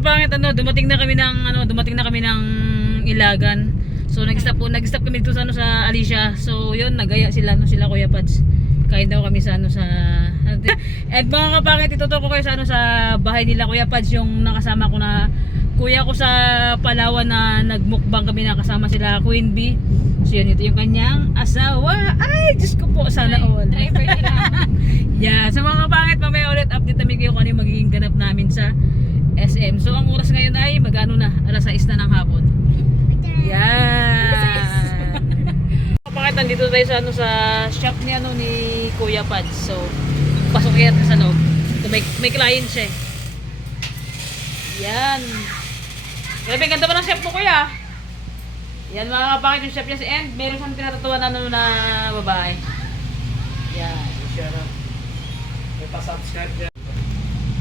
mga kapangit, dumating na kami ng Ilagan. So nag-stop kami dito sa sa Alicia. So yun, nagaya sila sila Kuya Pads. Kain daw kami sa sa at mga kapangit, ituturo ko kayo sa bahay nila Kuya Pads, yung nakasama ko na kuya ko sa Palawan na nagmukbang kami, na kasama sila Queen Bee. So yun, ito yung kanyang asawa. Ay, Diyos ko po, sana all. Driver nila. Yeah, sa mga kapangit, mamaya ulit update namin kayo kung ano yung magiging ganap namin sa SM. So ang oras ngayon ay magano na, alas 6 na ng hapon. Yeah. Kapangit, nandito tayo sa sa shop ni ni Kuya Pads. So pasok yan sa loob. So, may client siya. Yan. Grabe, ganda ba ng chef mo, kuya? Yan mga kapangit, yung chef niya. And meron siyang tinatatuan na babae. Yan. May pa-subscribe dyan.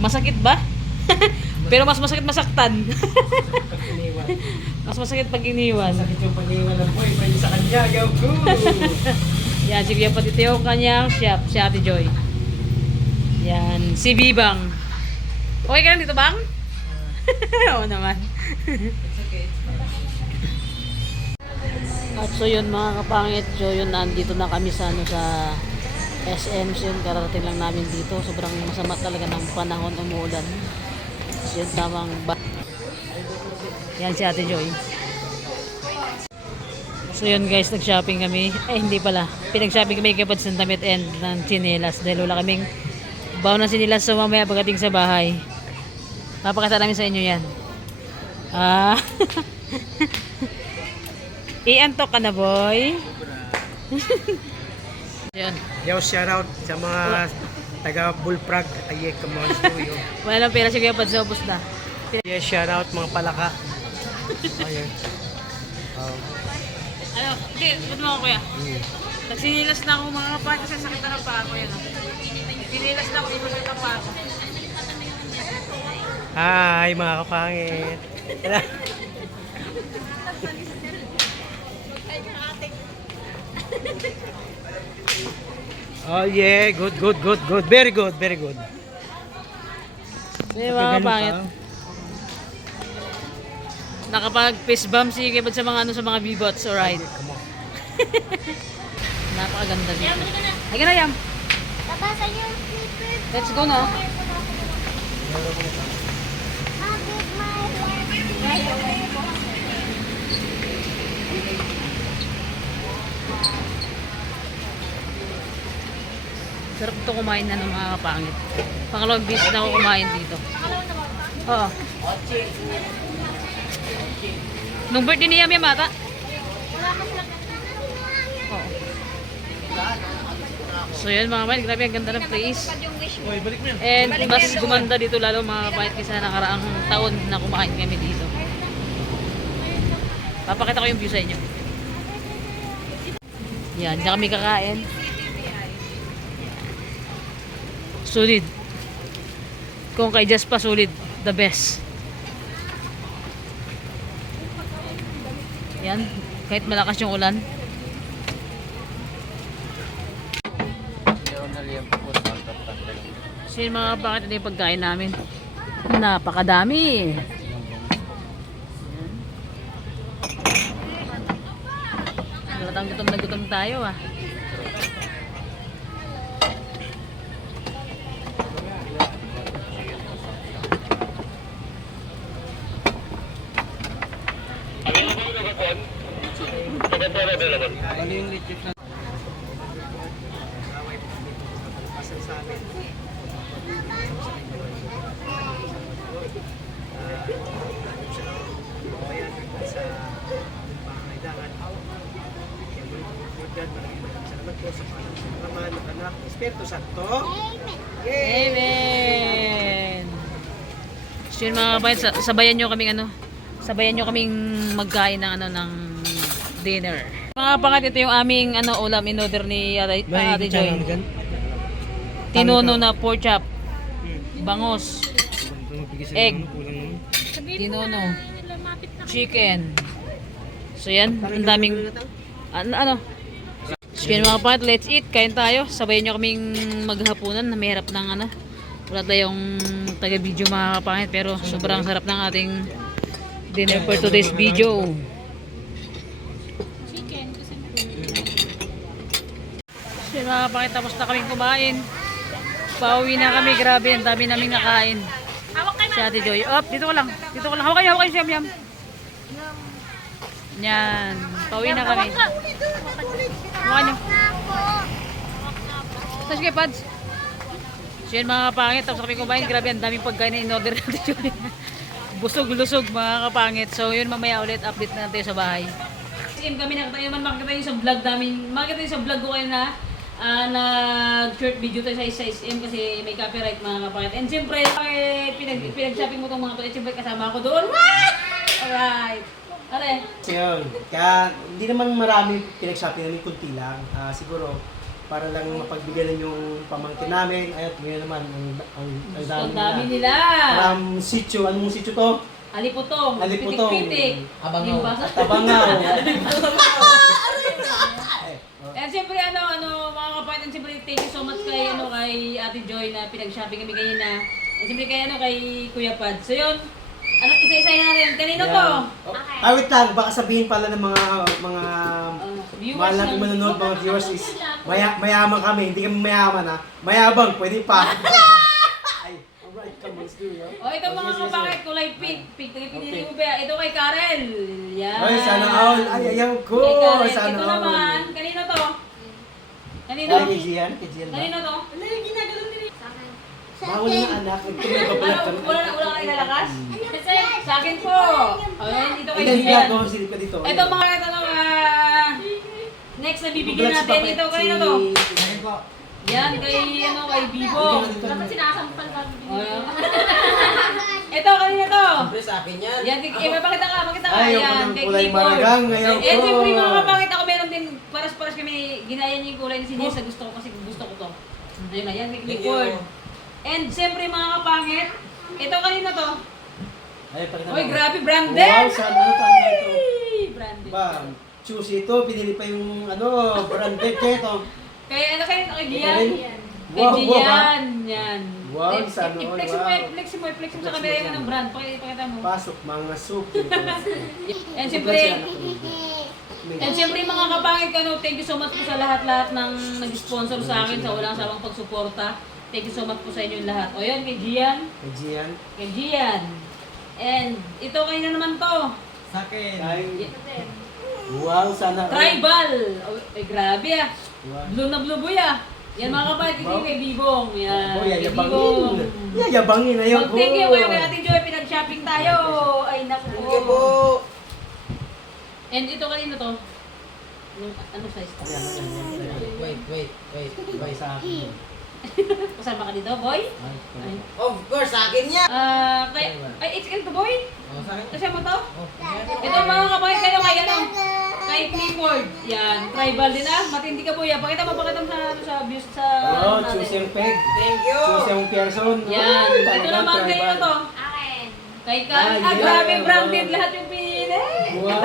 Masakit ba? Pero mas masakit masaktan. Pag iniwan. Mas masakit pag iniwan. Masakit yung pag-iwan ng boyfriend sa kanya. Go! Yan, si Kuya Pads, ito yung kanyang chef, si Ate Joy. Yan, si Bibang. Okay ka lang dito, Bang? Oo naman. At so yun mga kapangit, so yun, nandito na kami sa sa SM. So yun, kararating lang namin dito. Sobrang masama talaga ng panahon, umuulan. So yun, tamang yan si Ate Joy. So yun guys, nag-shopping kami. Hindi pala, pinag-shopping kami kay Pads ng damit and ng chinelas. Dahil wala kaming baon na sinilas. So mamaya pagdating sa bahay, papakita namin sa inyo yan. Iantok ka na, boy. Yan. Yo, shoutout sa mga taga Bullfrog. Ayek, come on, studio. Wala lang pera si Kuya Pads, ubos na. Yes, shoutout mga palaka. Ayun. Ano? Hindi, ba't mo ako, kuya? Nagsinilas na ako mga kapatid kasi sakit na ng paa ko yan. Pinilas na ako, ibasag na paa ko. Hi, mga kapangit. Oh yeah, good. Very good. Sige mga kapangit. Nakapag-fist bump si Kuya Pads sa mga sa mga B-bots, alright. Come on. Napakaganda dito. Halika na, Yam. Tabasan yung slipper. Let's go na. Sarap ito kumain na ng mga kapangit. Pangalawang visit na ako kumain dito. Oo. Nung birthday ni Yam Yam ata? Oo. So yun mga kapangit, grabe ang ganda ng place. And mas gumanda dito lalo mga kapangit kaysa nakaraang taon na kumain kami dito. Papakita ko yung view sa inyo. Yan, dyan kami kakain. Solid. Kung kay Just pa solid, the best. Yan, kahit malakas yung ulan. So yun mga bakit ito yung pagkain namin. Napakadami. Halatang gutom na gutom tayo ah. Ano yung legit na? Espiritu Santo. Amen. So yun mga kapatid, sabayan nyo kaming magkain ng ng dinner. Mga kapatid, ito yung aming ulam in order ni Ate Joy. Tinono na pork chop, bangos, egg, tinono, chicken. So yan, ang daming So yun mga kapatid, let's eat, kain tayo. Sabayan nyo kaming maghapunan na may harap ng wala tayong taga-video mga kapangit, pero sobrang sarap ng ating dinner for today's video. So mga kapangit, tapos na kaming kumain. Pauwi na kami, grabe, ang dami naming nakain. Si Ate Joy. Dito ko lang. Hawak kayo, Siyam Yam. Yan, pauwi na kami. Hawakan nyo. Tapos kay Pads. So yan mga kapangit, tapos kami kumain, grabe, ang daming pagkain na in-order natin yun. Busog-lusog mga kapangit. So yun, mamaya ulit, update na natin sa bahay. Kami nakita naman, makikita nyo sa vlog namin, makikita nyo sa vlog ko kayo na nag-short video tayo sa SM kasi may copyright mga kapangit. And siyempre, pinag-shopping mo itong mga to, at siyempre kasama ako doon. Alright. Are. Yun. Kaya hindi naman marami pinag-shopping namin, kunti lang. Siguro, para lang mapagbigyan yung pamangkin namin. Ayot, ngayon naman, ang dami nila. From sitio, anong sitio to? Aliputong, Aliputong. pitik-pitik. Abangaw. Limbasa. Tabangaw. And siyempre mga kapatid, and siyempre thank you so much kay Ate Joy na pinag-shopping kami kanina. And siyempre kay Kuya Pad. So yun, isa-isa na rin. Kanino to? Wait lang, baka sabihin pala ng mga Viewers mahal natin ng- manonood, mga viewers is mayaman kami, hindi kami mayaman ha. Mayabang, pwede pa. Ay, alright, come on, let's do it. Ito mga kapatid, kulay pink. Pink na pinili mo ba? Ito kay Karen. Yan. Ay, sana all. Ay, ayaw ko. Kay Karen. Sana Ito all. naman, kanino to? Kanino? Ay, kay Gian, kay Gian ba? Kanino to? Bawal na anak, nagtuloy kami. Wala ka ilalakas? Sa akin po. Ayan, ito kay Ay, Gian. ginagawa silip ka dito. Ito mga next na bibigyan natin. Ito kanino to? Yan, kay Bibo. Dapat sinasampal ka. Ito, kanina to. Siyempre sa akin yan. Yan, pakita ka. Ay, yung Yan, ng kay kulay Clifford. maragang, ngayon ko. Siyempre mga kapangit ako, meron din, paras-paras kami, ginaya niya yung kulay na sinisa. Gusto ko kasi gusto ko to. Ayun na, yan, kay Clifford. And siyempre mga kapangit, ito kanina to. Ay, pakita Uy, mo. grabe, branded! Wow, sana ito. Branded. Ba, choose ito, pinili pa yung branded keto. Kaya kay Gian. Karen? Kay Wow, Gian. Yan. Wow, sana all, I-flex mo, wow. i-flex mo sa camera yung anong brand. Pakita mo. Pasok, mga soup. And siyempre, mga kapangit thank you so much po sa lahat-lahat ng nag-sponsor sa akin sa walang sawang pagsuporta. Thank you so much po sa inyong lahat. O yan, kay Gian. Kay Gian. Kay Gian. And ito kayo na naman to. Sa akin. Ay, wow, sana all. Tribal. Ay, grabe ah. Wow. Blue na blue boy ah. Yan mga kapangit, ito kay Bibong. Yan. Boy, Kay yayabangin. Bibong. Yayabangin, ayaw ko. Thank you kayo kay Ate Joy. Pinag-shopping tayo. Ay, naku. Thank you po. And ito kanino to? Ano size to? Wait, sa akin. Kasama ka dito, boy? Ay. Of course, sa akin yan. Ay, XL to, boy? Oh, sa akin. Kasama to? Oh, yan. Ito mga kapangit kayo kay kay Clifford. Yan, tribal din ah. Matindi ka, boy. Pakita mo sa views sa Oh, natin. choose yung peg. Thank you. Choose yung person. Yan. Oh, Ito talagang naman kayo tribal. to. Akin. Kay Karen. Ay, Grabe, yeah. branded lahat yung pinili. Wow.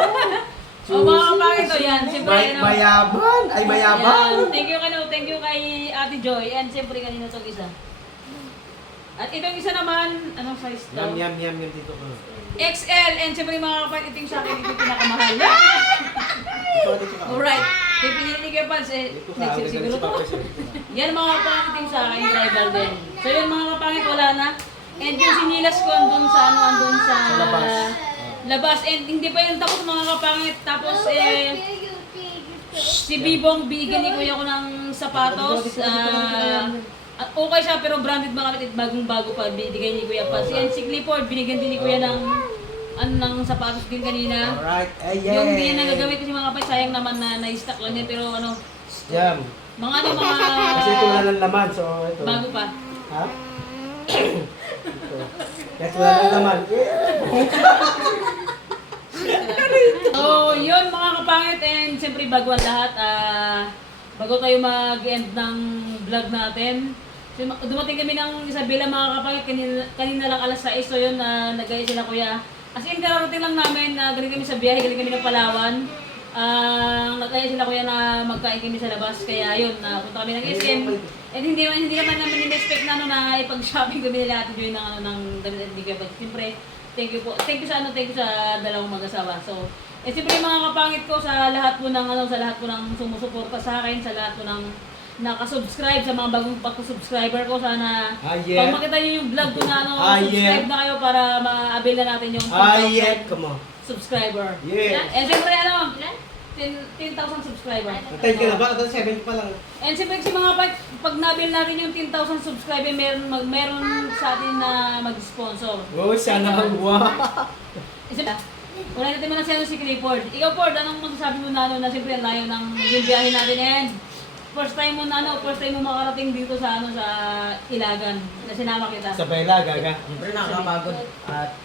O mga kapangit to, yan. Siyempre, Mayaman. Ay, mayaman. Yan. Thank you kay Ate Joy. And siyempre kanina itong isa. At itong isa naman, anong size to? Yum dito ko. XL. And siyempre mga kapatid, ito yung sa akin, ito yung pinakamahal. Dito ka. Alright. Kaya pinili kayo pa, Dito ka. next year siguro to. Yan mga kapangit yung sa akin, tribal din. So yun mga kapangit, wala na. And yung sinilas ko andun sa Sa labas. labas. And hindi pa yun tapos mga kapangit. Tapos si Bibong bigyan ni kuya ko ng sapatos. Okay siya pero branded mga kapatid, bagong-bago pa binigay ni Kuya Paz. Yan si Clifford, binigyan din ni Kuya ng sapatos din kanina. Alright. Ay, yeah. Yung hindi na nagagamit kasi mga kapatid, sayang naman na na-stock lang yan pero Yum. mga Kasi ito wala ng laman. So, ito. bago pa. Ha? Ito. Kasi wala ng laman. So, yun mga kapangit and siyempre bago ang lahat, bago tayo mag-end ng vlog natin. So, dumating kami ng Isabela mga kapangit, kanina lang alas 6, so yun, nagaya sila kuya. As in, kararating lang namin, galing kami sa biyahe, galing kami ng Palawan. Nagaya sila kuya na magkain kami sa labas, kaya yun, punta kami ng SM. And hindi naman namin in-expect na na ipag-shopping kami nila Ate Joy ng ng damit at bigay. But siyempre, thank you sa dalawang mag-asawa. So, siyempre mga kapangit ko sa lahat po ng sumusuporta sa akin, sa lahat po ng nakasubscribe, sa mga bagong pagka-subscriber ko, sana pag makita niyo yung vlog ko na subscribe na kayo para ma-avail na natin yung 10,000 Come on. subscriber. Yeah. And siyempre 10,000 subscriber. 10 ka na ba? 7 pa lang. And siyempre kasi mga pag nabil natin yung 10,000 subscriber, meron sa atin na mag-sponsor. Oh, sana wow. Wala natin man si Clifford. Ikaw, Ford, anong masasabi mo na na siyempre layo ng biyahe natin and first time mo makarating dito sa sa Ilagan na sinama kita. Sa Bella, gaga. Siyempre nakakapagod. At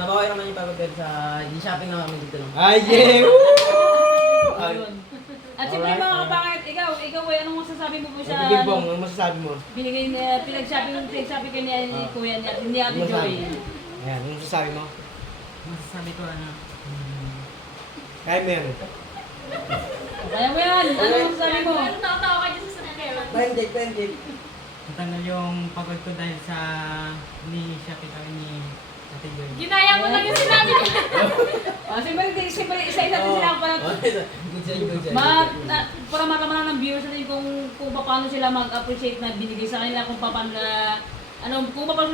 nabawi naman yung pagod dahil sa shopping na kami dito. Ay, yeah! Woo! Ay. Ayun. At siyempre Alright, mga kapangit, ikaw anong masasabi mo po sa Big Bong, ano masasabi mo? binigay pinag-shopping ka ni Kuya ni Ate Ano Joy. Ayan, ano masasabi mo? Masasabi ko Kaya mo yan. Kaya mo yan, ano masasabi mo? Friendship. Natanggal yung pagod ko dahil sa ni-shopping kami ni Ate Joy. Ginaya mo lang yung sinabi niya. Siyempre isa-isa din sila parang Good job. para makamalan ng viewers natin kung paano sila mag-appreciate na binigay sa kanila, kung paano sila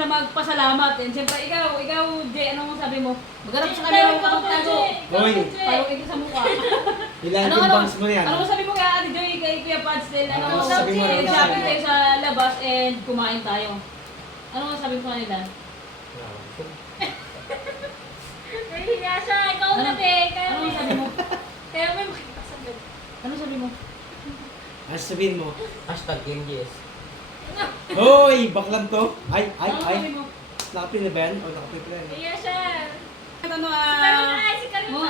magpasalamat. And siyempre ikaw, Jay, ano sabi mo? Magharap sa camera mo magtago. Hoy! Parang ito sa mukha. Ilan yung bangs mo yan? Ano sabi mo kay Ate Joy, kay Kuya Pads din? Ano sabi mo? Shopping tayo sa labas and kumain tayo. Ano sabi mo sa kanila? Nahihiya siya. Ikaw na, be. Kaya Ano sabi mo? Kaya may makipagsagot. Ano sabi mo? Ano sabihin mo? Hashtag KMGS. Hoy! Baklan to? Ay! Ano sabi mo? Nakapin na ba yan? O nakapin na yan? Nahihiya siya. Ano Si Karima.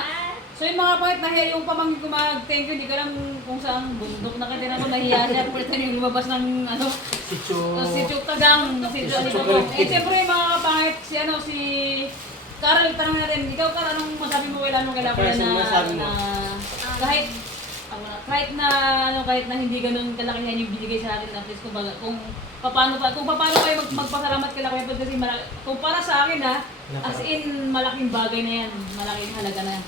So yung mga kahit nahiya yung pamangkin ko mag-thank you, di ko alam kung saan bundok nakatira ko, nahiya siya. Pwede yung lumabas ng si Chuktagang, si Chuktagang. Eh siyempre yung mga kapangit, si Carl, tanong natin, ikaw Carl, anong masabi mo kailan First, ano masabi mo? kahit na hindi ganun kalaki yan yung binigay sa atin, at least kung paano kayo magpasalamat kay Kuya Pod kasi kung para sa akin as in malaking bagay na yan, malaking halaga na yan.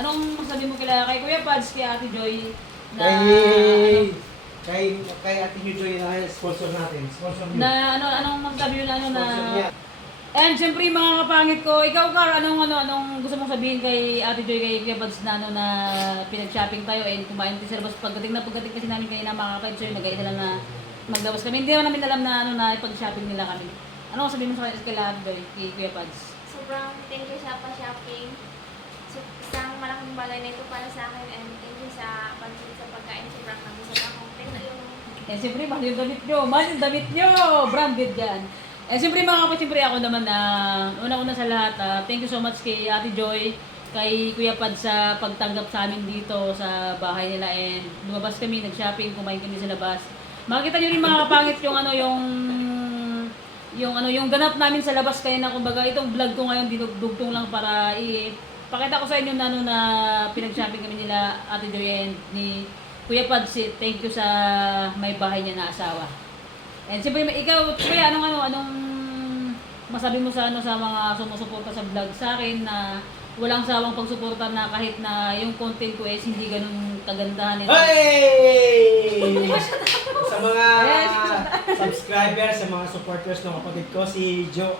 Anong masabi mo kay Kuya Pads, kay Ate Joy na Kay Ate Joy na sponsor natin. Sponsor niyo. na anong masabi mo na Sponsor niya. And syempre yung mga kapangit ko, ikaw Car, anong gusto mong sabihin kay Ate Joy, kay Kuya Pads na na pinag-shopping tayo and kumain tayo sa labas pagdating kasi namin kanina mga kapangit, nag-aisa lang na maglabas kami. Hindi namin alam na ipag-shopping nila kami. Ano sabihin mo sa kay Ate Joy, kay Kuya Pads? Sobrang thank you sa pa-shopping. So, isang malaking bagay na ito para sa akin and thank you sa pagkain sa pagkain. Sobrang nabusog ako. Thank you. Eh, siyempre, mahal yung damit nyo, branded yan. Eh, siyempre mga kapatid, siyempre ako naman na una-una sa lahat, thank you so much kay Ate Joy, kay Kuya Pad sa pagtanggap sa amin dito sa bahay nila and lumabas kami, nag-shopping, kumain kami sa labas. Makikita nyo rin mga kapangit yung ganap namin sa labas kaya na kumbaga itong vlog ko ngayon dinugtong lang para pakita ko sa inyo na pinag-shopping kami nila Ate Joy and ni Kuya Pad, thank you sa may bahay niya na asawa. And siyempre ikaw, Kuya, anong masabi mo sa sa mga sumusuporta sa vlog sa akin na walang sawang pagsuporta na kahit na yung content ko is hindi ganun kagandahan nito. Hey! Sa mga subscribers, sa mga supporters ng kapatid ko, si Jo.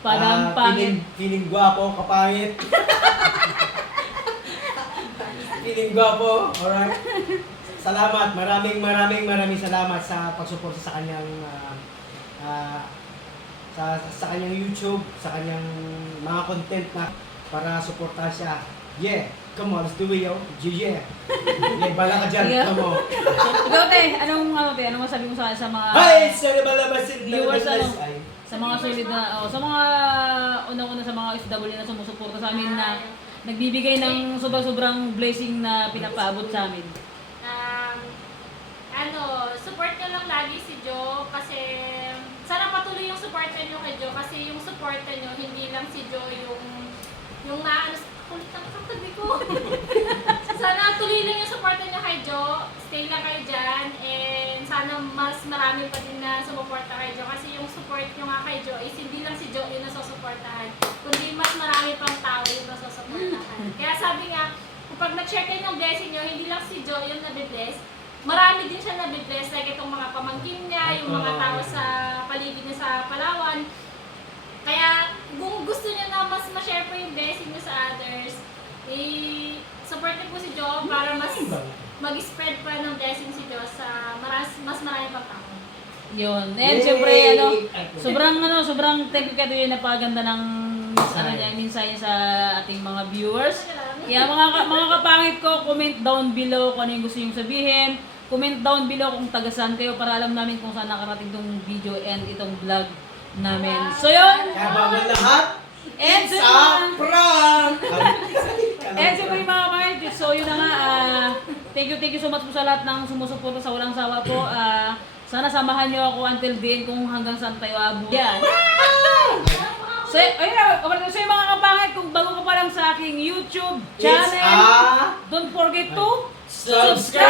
Padang pangit. Feeling gwapo, kapangit. Feeling gwapo, alright? Salamat, maraming salamat sa pagsuporta sa kanyang sa kanyang YouTube, sa kanyang mga content na para suportahan siya. Yeah, come on, let's do it, yo. Yeah. Yeah, bala ka dyan, Yeah. come on. Ikaw, anong masabi mo sa mga Hi, sorry balabasin. viewers, sa mga solid na, sa mga unang-una sa mga SW na sumusuporta sa amin na nagbibigay ng sobrang blessing na pinapaabot sa amin. Support nyo lang lagi si Jo kasi sana patuloy yung supportan nyo kay Jo kasi yung supportan nyo, hindi lang si Jo yung kulit ang katabi ko. Sana tuloy lang yung supportan nyo kay Jo, stay lang kayo dyan, and sana mas marami pa din na sumuporta kay Jo. Kasi yung support nyo nga kay Jo is hindi lang si Jo yung nasusuportahan, kundi mas marami pang tao yung nasusuportahan. Kaya sabi nga, kapag nag-share kayo ng blessing nyo, hindi lang si Jo yung nabibless, marami din siya nabibless, like itong mga pamangkin niya, yung mga tao sa paligid niya sa Palawan. Kaya kung gusto niyo na mas ma-share po yung blessing niyo sa others, support niyo po si Jo para mas mag-spread pa ng blessing si Jo sa mas marami pang tao. Yun. And syempre, sobrang thank you kayo yung napaganda ng mensahe sa ating mga viewers. Yeah, mga kapangit ko, comment down below kung ano yung gusto nyo sabihin. Comment down below kung taga-saan kayo para alam namin kung saan nakarating itong video and itong vlog namin. So yun! Kaya bago ang lahat, And it's a prank! And syempre mga kapangit, so yun na nga, thank you so much po sa lahat ng sumusuporta sa walang sawa po. Sana samahan nyo ako until the end kung hanggang saan tayo abot. Yan. So, ayun, so yung mga kapangit, kung bago ka pa lang sa aking YouTube channel, don't forget to subscribe!